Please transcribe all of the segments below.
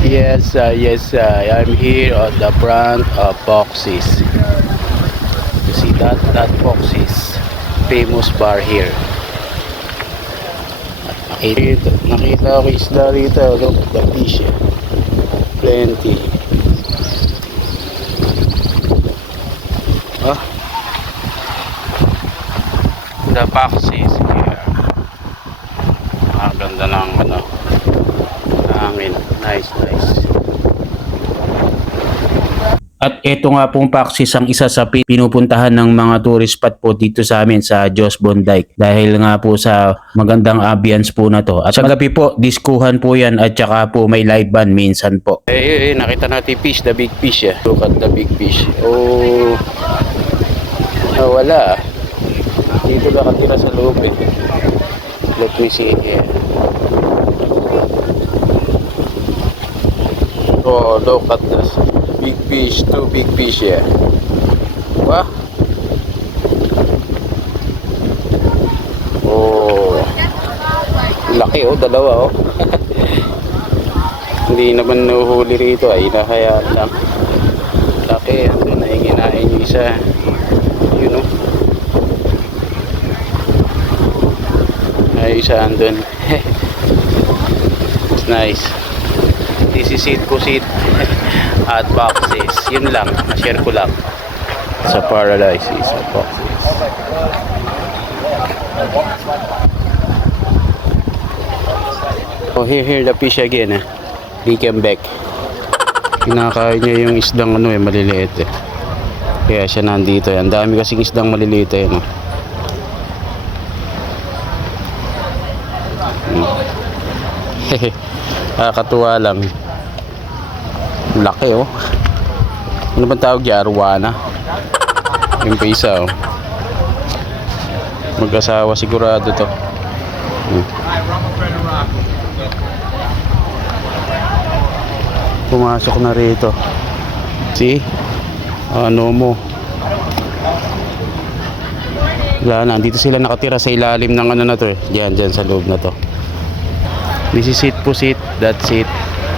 Yes, I'm here on the front of Foxy's. You see that Foxy's famous bar here. Nakita ko isda rito. Look, the fish. Plenty. Oh, the Foxy's here. Ganda ng hangin. Nice. At ito nga pong Foxy's ang isa sa pinupuntahan ng mga tourist spot po dito sa amin sa Jos Bonday. Dahil nga po sa magandang ambience po na to. At sa gabi po, diskuhan po yan at saka po may live band minsan po. Nakita natin fish, the big fish. Look at the big fish. Oh, wala. Dito nakatira sa loob eh. Let me see here. Oh, look at this. Big fish, two big fish here. Wah. Oh. Laki oh, dalawa oh. Hindi naman nahuhuli rito ay nahayaan lang. Laki, ando na hinginain yung isa. You know. Ay, isa andun. It's nice. This is it po sit at Foxy's. Yun lang, na-share ko lang sa Paradise at Foxy's. Oh, here the fish again eh. Rickenback. Kinakain niya yung isdang maliliit eh. Kaya siya nandito eh. Ang dami kasing isdang maliliit eh. No? Nakakatuwa lang. Laki oh. Ano bang tawag niya? Arwana. Yung pa isa oh. Mag-asawa sigurado to. Pumasok na rito. See? Ano mo? Wala na. Dito sila nakatira sa ilalim ng na to eh. Diyan sa loob na to. This is it po sit. That's it.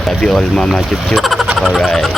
Love you all mama. Chup chup. Alright.